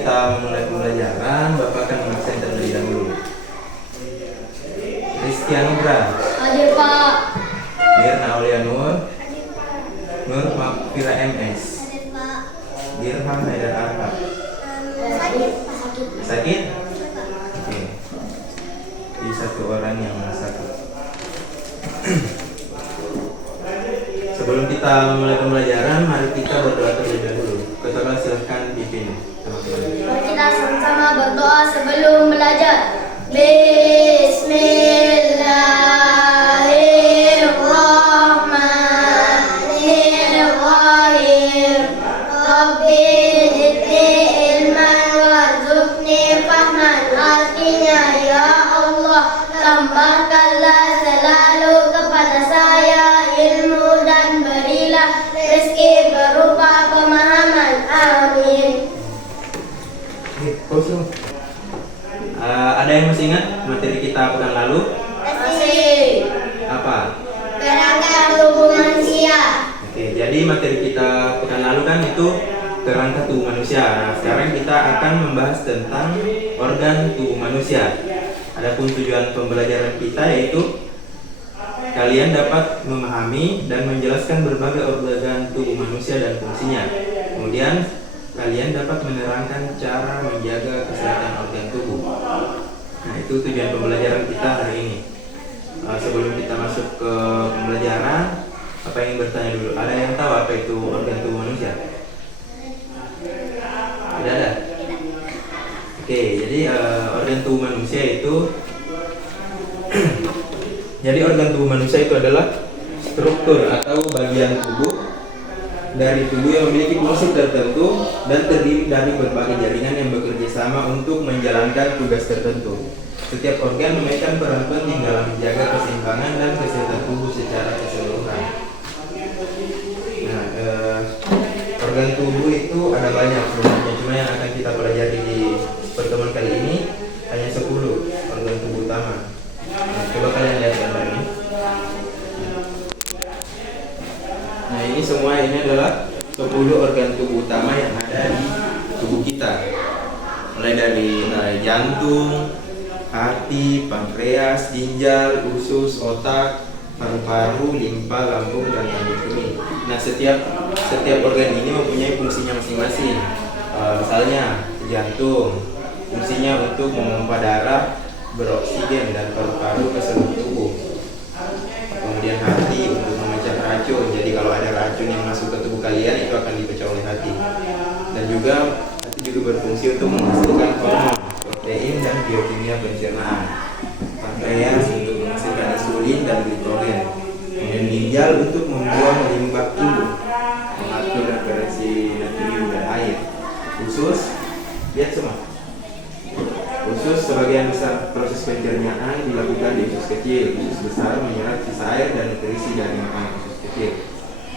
kita memulai pembelajaran, Bapak akan mengabsen terlebih dahulu. Rizky Anugrah. Hadir Pak. Mirna Aulianur. Nur Makfira MS. Dirham Haidar Arhab. Sakit? Oke. Jadi satu orang yang sakit. Sebelum kita memulai pembelajaran, mari kita berdoa terlebih dahulu. Ketua silahkan pimpin teman-teman. Kita sama-sama berdoa sebelum belajar. Bismillahirrahmanirrahim. Rabbi zidni ilman warzuqni fahman. Artinya, ya Allah, tambahkanlah selalu kepada saya ilmu dan berilah rezeki berupa pemahaman. Amin. Ada yang masih ingat materi kita pekan lalu? Masih. Apa? Kerangka tubuh manusia. Oke, jadi materi kita pekan lalu kan itu kerangka tubuh manusia. Nah, sekarang kita akan membahas tentang organ tubuh manusia. Adapun tujuan pembelajaran kita yaitu kalian dapat memahami dan menjelaskan berbagai organ tubuh manusia dan fungsinya. Kemudian kalian dapat menerangkan cara menjaga kesehatan organ tubuh. Nah, itu tujuan pembelajaran kita hari ini. Sebelum kita masuk ke pembelajaran, apa yang bertanya dulu? Ada yang tahu apa itu organ tubuh manusia? Tidak ada? Oke, jadi organ tubuh manusia itu jadi organ tubuh manusia itu adalah struktur atau bagian tubuh dari tubuh yang memiliki fungsi tertentu dan terdiri dari berbagai jaringan yang bekerja sama untuk menjalankan tugas tertentu. Setiap organ memainkan peran penting dalam menjaga keseimbangan dan kesehatan tubuh secara keseluruhan. Nah, organ tubuh itu ada banyak sebenarnya, cuma yang akan kita pelajari di pertemuan kali ini hanya 10 organ tubuh utama. Nah, coba kalian lihat gambar ini. Nah, ini semua ini adalah 10 organ tubuh utama yang ada di tubuh kita. Mulai dari jantung, hati, pankreas, ginjal, usus, otak, paru-paru, limpa, lambung, dan tanduk kemih. Nah, setiap organ ini mempunyai fungsinya masing-masing. Misalnya jantung, fungsinya untuk memompa darah beroksigen dan paru-paru ke seluruh tubuh. Kemudian hati untuk memecah racun. Jadi kalau ada racun yang masuk ke tubuh kalian itu akan dipecah oleh hati. Dan juga hati juga berfungsi untuk menghasilkan hormon, protein, dan biokimia pencernaan. Pankreas untuk menghasilkan insulin dan glikogen. Kemudian ginjal untuk membuang limbah tubuh, mengatur referensi natrium dan air. Usus, lihat semua. Usus sebagian besar proses pencernaan dilakukan di usus kecil. Usus besar menyerap sisa air dan nutrisi dari makanan usus kecil.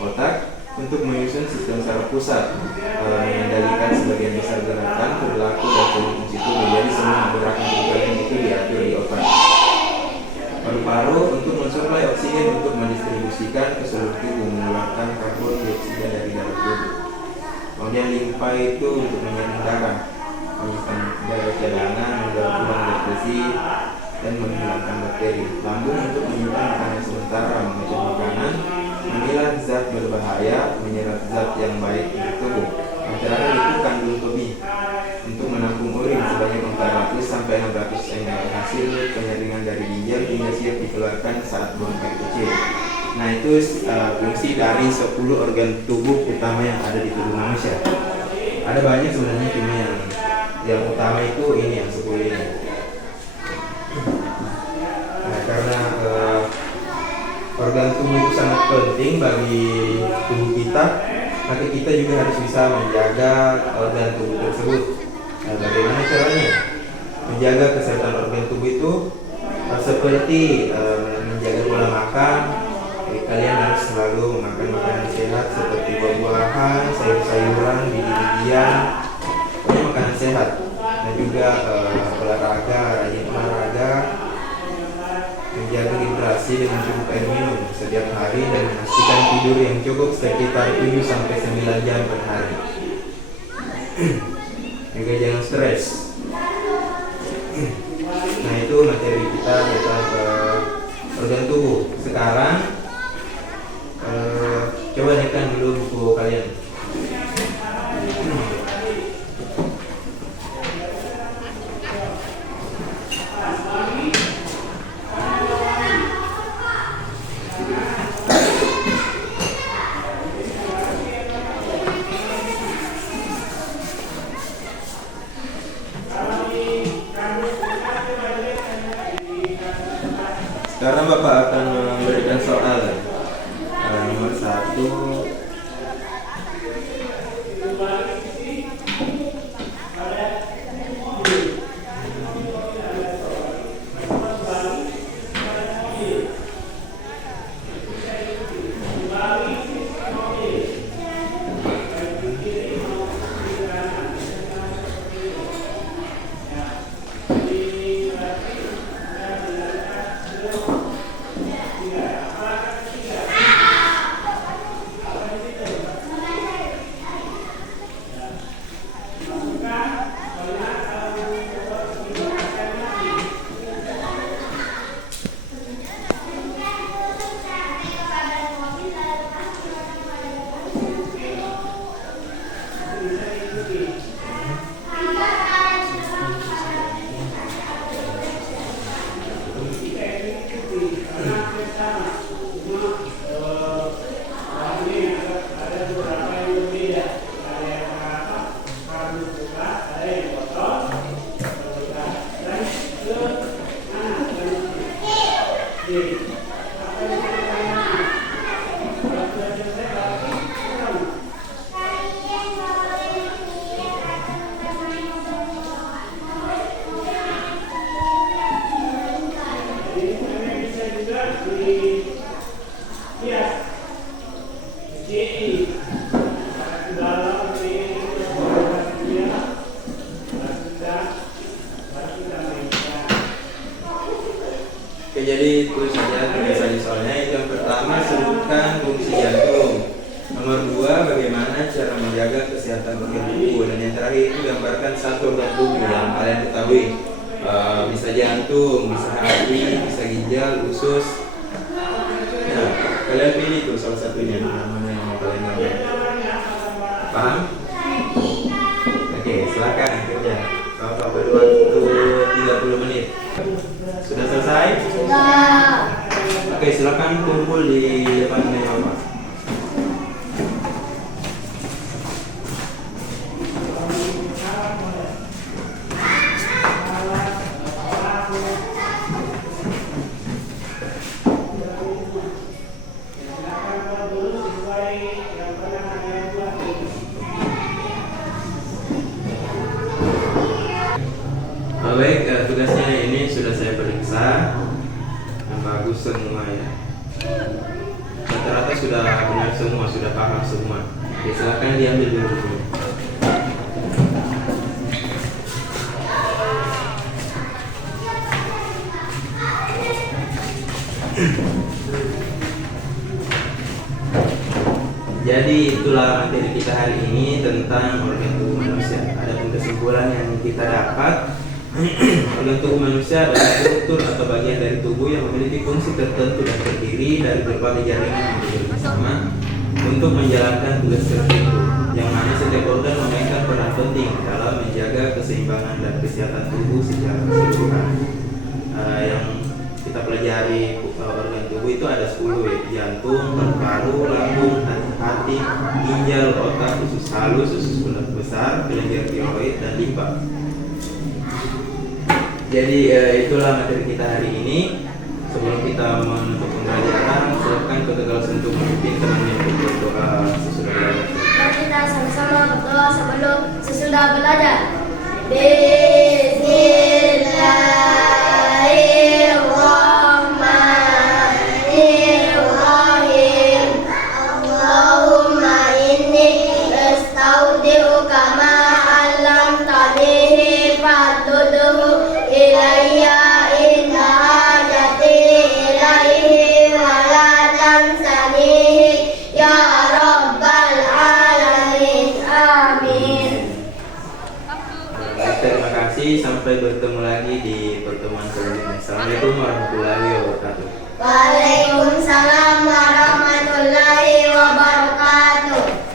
Otak untuk menyusun sistem saraf pusat, mengendalikan sebagian besar gerakan, perilaku, dan fungsi tubuh. Jadi semua gerakan tubuh kalian itu diatur di otak. Paru-paru untuk mensuplai oksigen untuk mendistribusikan ke seluruh tubuh, mengeluarkan karbon dioksida dari dalam tubuh. Kemudian limpa itu untuk menyerap darah, menyimpan darah cadangan, mengurangkan depresi, dan menghilangkan bakteri. Lambung untuk menyimpan makanan sementara, mengecek makanan, memilah zat berbahaya, menyerap zat yang baik untuk tubuh. Yang terakhir itu kandung kemih untuk menampung urin sebanyak 400 sampai 600 ml. Hasil penyaringan dari ginjal hingga siap dikeluarkan saat buang air kecil. Nah, itu fungsi dari 10 organ tubuh utama yang ada di tubuh manusia. Ada banyak sebenarnya, cuma yang utama itu ini, yang 10 ini. Nah, karena organ tubuh itu sangat penting bagi tubuh kita, maka kita juga harus bisa menjaga organ tubuh tersebut. Nah, bagaimana caranya menjaga kesehatan organ tubuh itu? Seperti menjaga pola makan. Kalian harus selalu memakan makanan sehat seperti buah-buahan, sayur-sayuran, biji-bijian, pokoknya makanan sehat. Dan juga olahraga, rajin olahraga, menjaga hidrasi dengan cukup air minum setiap hari, dan memastikan tidur yang cukup sekitar 7-9 jam per hari. juga jangan stres. Nah, itu materi kita tentang organ tubuh. Sekarang coba nyekan dulu buku kalian. Sekarang Bapak akan memberikan soal nomor 1. Oke, jadi tulis saja tulisan soalnya. Yang pertama, sebutkan fungsi jantung. Nomor 2, bagaimana cara menjaga kesehatan organ tubuh. Dan yang terakhir itu gambarkan satu organ tubuh yang kalian ketahui. Bisa jantung, bisa hati, bisa ginjal, usus. Nah, kalian pilih tuh salah satunya, mana yang mau kalian gambar. Paham? Oke, silakan kerja. Bapak beri waktu 30 menit. Sudah selesai? Sudah. Oke, silakan kumpul di depan meja Bapak. Baik, tugasnya ini sudah saya periksa. Bagus semua ya. Rata-rata sudah benar semua, sudah paham semua. Oke, silakan diambil dulu bukunya. Jadi itulah materi kita hari ini tentang organ tubuh manusia. Adapun kesimpulan yang kita dapat, organ tubuh manusia adalah struktur atau bagian dari tubuh yang memiliki fungsi tertentu dan terdiri dari berbagai jaringan yang bekerja sama untuk menjalankan tugas tertentu, yang mana setiap organ memainkan peran penting dalam menjaga keseimbangan dan kesehatan tubuh secara keseluruhan. Yang kita pelajari organ tubuh itu ada 10 ya: jantung, paru-paru, lambung, hati, ginjal, otak, usus halus, usus besar, kelenjar tiroid, dan limpa. Jadi itulah materi kita hari ini. Sebelum kita menutup pembelajaran, silakan Ketua untuk memimpin teman-teman untuk berdoa sesudah belajar. Kita sama-sama berdoa sebelum sesudah belajar. Bismillahirrahmanirrahim. Allahumma inni astaudi'uka ma 'allamtani fardudhu ilayya inna hajati ilaihi wa la tansanihi ya rabbal alamin. Amin. kasih, sampai bertemu lagi di pertemuan selanjutnya. Assalamualaikum warahmatullahi wabarakatuh. Waalaikumsalam warahmatullahi wabarakatuh.